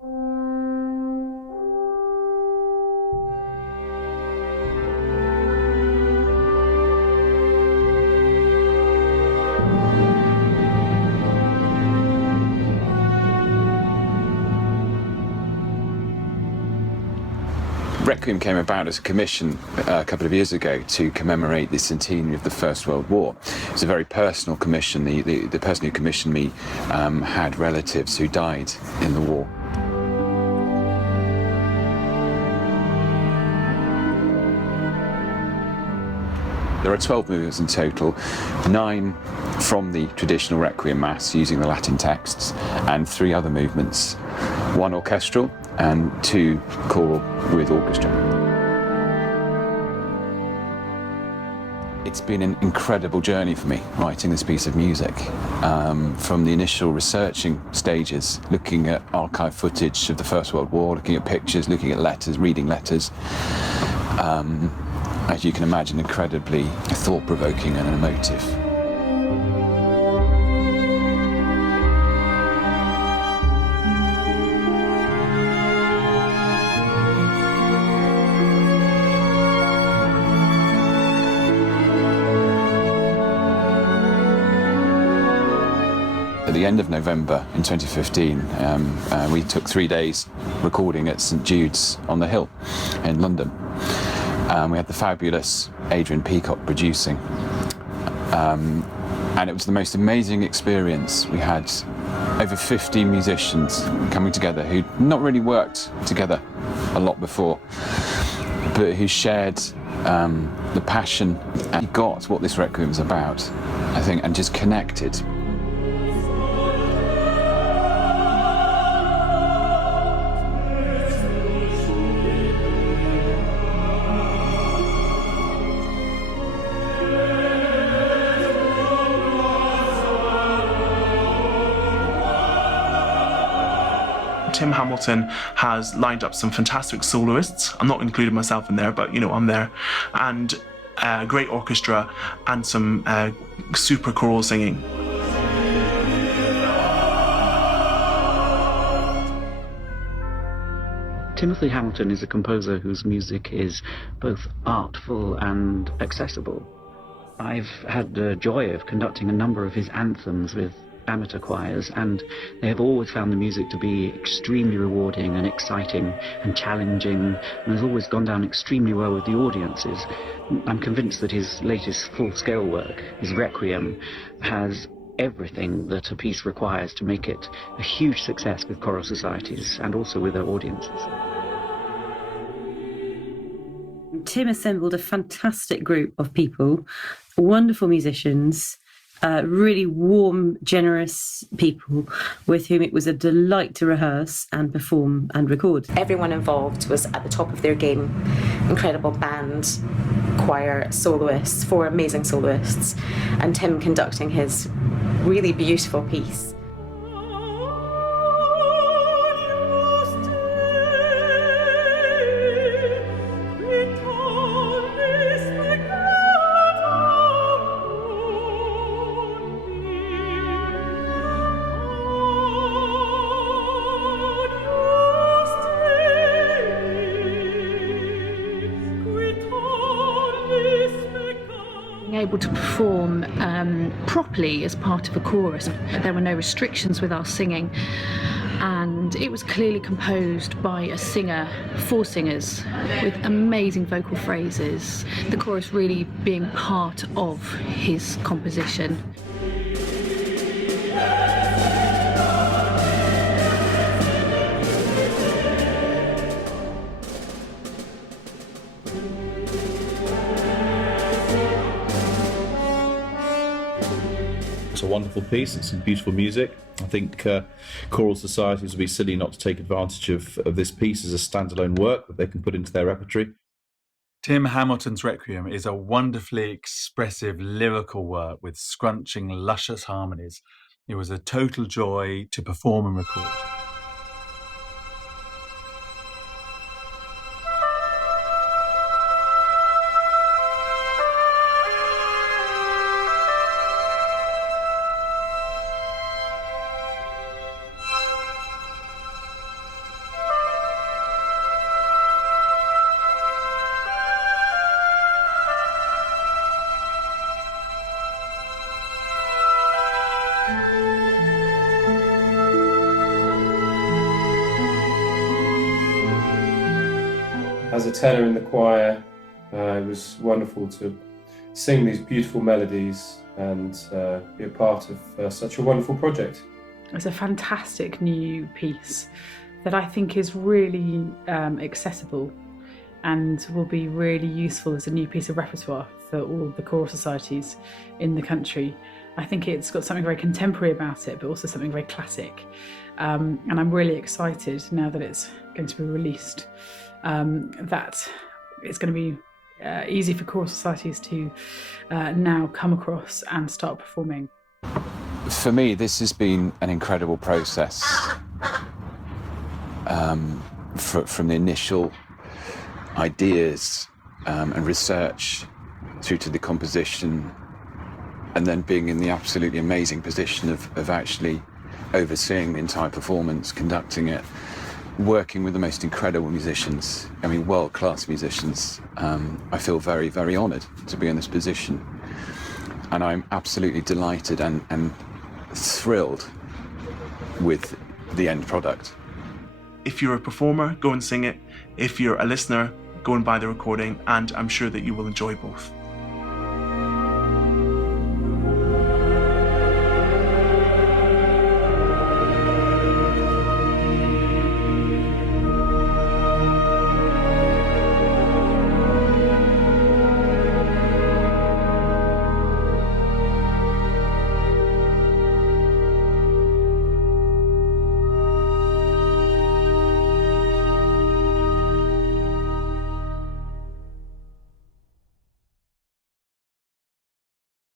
Requiem came about as a commission a couple of years ago to commemorate the centenary of the First World War. It was a very personal commission. The person who commissioned me had relatives who died in the war. There are 12 movements in total, 9 from the traditional Requiem Mass using the Latin texts, and 3 other movements, 1 orchestral and 2 choral with orchestra. It's been an incredible journey for me, writing this piece of music. From the initial researching stages, looking at archive footage of the First World War, looking at pictures, looking at letters, reading letters. As you can imagine, incredibly thought-provoking and emotive. At the end of November in 2015, we took 3 days recording at St Jude's on the Hill in London. We had the fabulous Adrian Peacock producing. And it was the most amazing experience. We had over 50 musicians coming together who'd not really worked together a lot before, but who shared the passion and got what this Requiem was about, I think, and just connected. Tim Hamilton has lined up some fantastic soloists. I'm not including myself in there, but you know, I'm there. And a great orchestra and some super choral singing. Timothy Hamilton is a composer whose music is both artful and accessible. I've had the joy of conducting a number of his anthems with amateur choirs, and they have always found the music to be extremely rewarding and exciting and challenging, and has always gone down extremely well with the audiences. I'm convinced that his latest full-scale work, his Requiem, has everything that a piece requires to make it a huge success with choral societies and also with their audiences. Tim assembled a fantastic group of people, wonderful musicians, really warm, generous people with whom it was a delight to rehearse and perform and record. Everyone involved was at the top of their game. Incredible band, choir, soloists, 4 amazing soloists, and Tim conducting his really beautiful piece. Able to perform properly as part of a chorus. There were no restrictions with our singing, and it was clearly composed by a singer, 4 singers with amazing vocal phrases, the chorus really being part of his composition. It's a wonderful piece, it's some beautiful music. I think choral societies would be silly not to take advantage of this piece as a standalone work that they can put into their repertory. Tim Hamilton's Requiem is a wonderfully expressive lyrical work with scrunching, luscious harmonies. It was a total joy to perform and record. as a tenor in the choir. It was wonderful to sing these beautiful melodies and be a part of such a wonderful project. It's a fantastic new piece that I think is really accessible and will be really useful as a new piece of repertoire for all the choral societies in the country. I think it's got something very contemporary about it, but also something very classic. And I'm really excited now that it's going to be released, that it's going to be easy for choral societies to now come across and start performing. For me, this has been an incredible process. From the initial ideas and research through to the composition, and then being in the absolutely amazing position of actually overseeing the entire performance, conducting it, working with the most incredible musicians, I mean world-class musicians. I feel very, very honoured to be in this position, and I'm absolutely delighted and thrilled with the end product. If you're a performer, go and sing it. If you're a listener, go and buy the recording, and I'm sure that you will enjoy both.